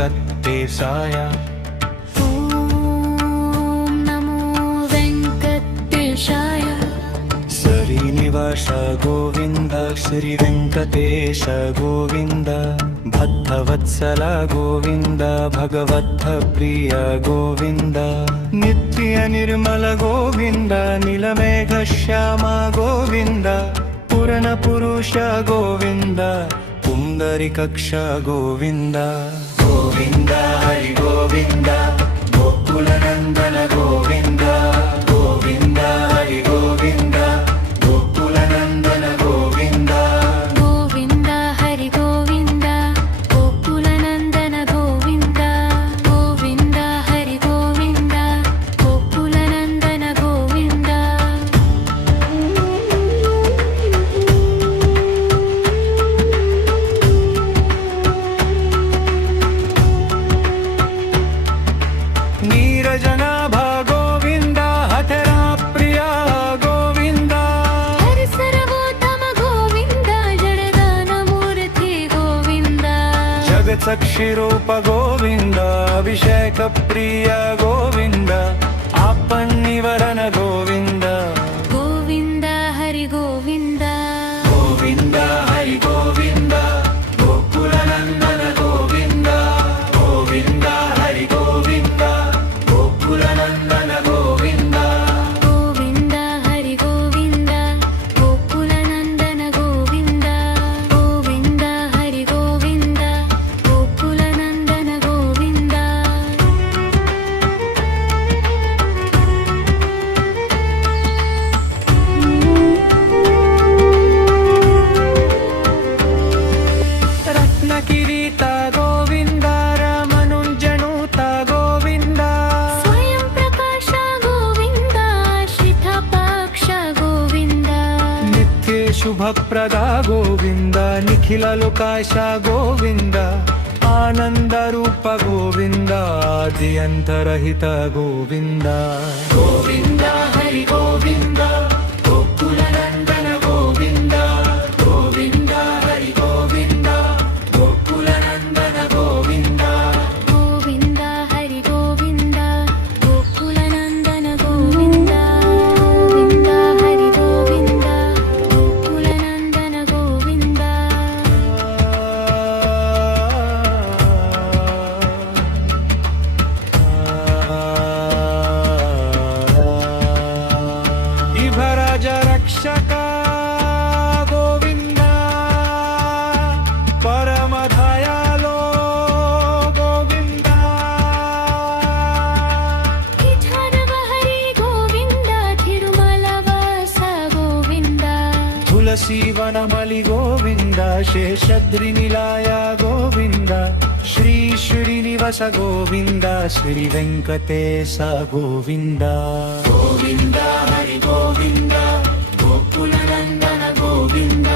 వెంకటేశాయ. ఓం నమో వెంకటేశాయ. శ్రీనివాస గోవింద శ్రీ వెంకటేశ గోవింద. భక్తవత్సల గోవింద భగవత్త ప్రియ గోవింద. నిత్య నిర్మల గోవింద నీలమేఘ శ్యామ గోవింద. పురణ పురుష గోవింద పుండరీకాక్ష గోవింద. గోవింద హరి గోవింద గోకుల నందన గోవింద. గోవింద హరి గోవింద గోకుల నందన గోవింద. గోవింద హరి గోవింద గోకుల నందన గోవింద. గోవింద హరి గోవింద గోకుల నందన గోవింద. నీరజనాభ గోవింద హఠరా ప్రియ గోవింద. హరి సర్వోత్తమ గోవింద జడదాన మూర్తి గోవింద. జగత్సాక్షి రూప గోవింద అభిషేక ప్రియ గోవింద. ఆపన్నివరణ గోవింద. గోవింద హరి గోవింద. గోవింద హరి గోవింద గోకుల నందన గోవింద. గోవింద హరి గోవింద గోకుల నందన గోవింద. గోవింద హరి గోవింద గోకుల నందన గోవింద. గోవింద హరి గోవింద గోకుల నందన గోవింద. రత్న కిరీట గోవింద రమనుంజనుత గోవింద. స్వయం ప్రకాశ గోవింద శ్రీతపాక్ష గోవింద. నిత్య శుభప్రద గోవింద నిఖిల లోకాశ గోవింద. ఆనంద రూప గోవింద ఆది అంతరహిత గోవింద. గోవింద హరి గోవింద గోకుల నందన గోవింద. గోవింద హరి గోవింద గోకుల నందన గోవింద. గోవింద హరి గోవింద గోకుల నందన గోవింద. గోవింద హరి గోవింద గోకుల నందన గోవింద. ఇభరాజ రక్షక గోవింద. పరమ దయాళో గోవింద. విఠానవ హరి గోవింద తిరుమల వాస గోవింద. తులసి వనమలి గోవింద. శేషద్రి నిలయ గోవింద. శ్రీ శ్రీనివాస గోవింద శ్రీ వెంకటేశ గోవింద. గోవింద హరి గోవింద గోకుల నందన గోవింద.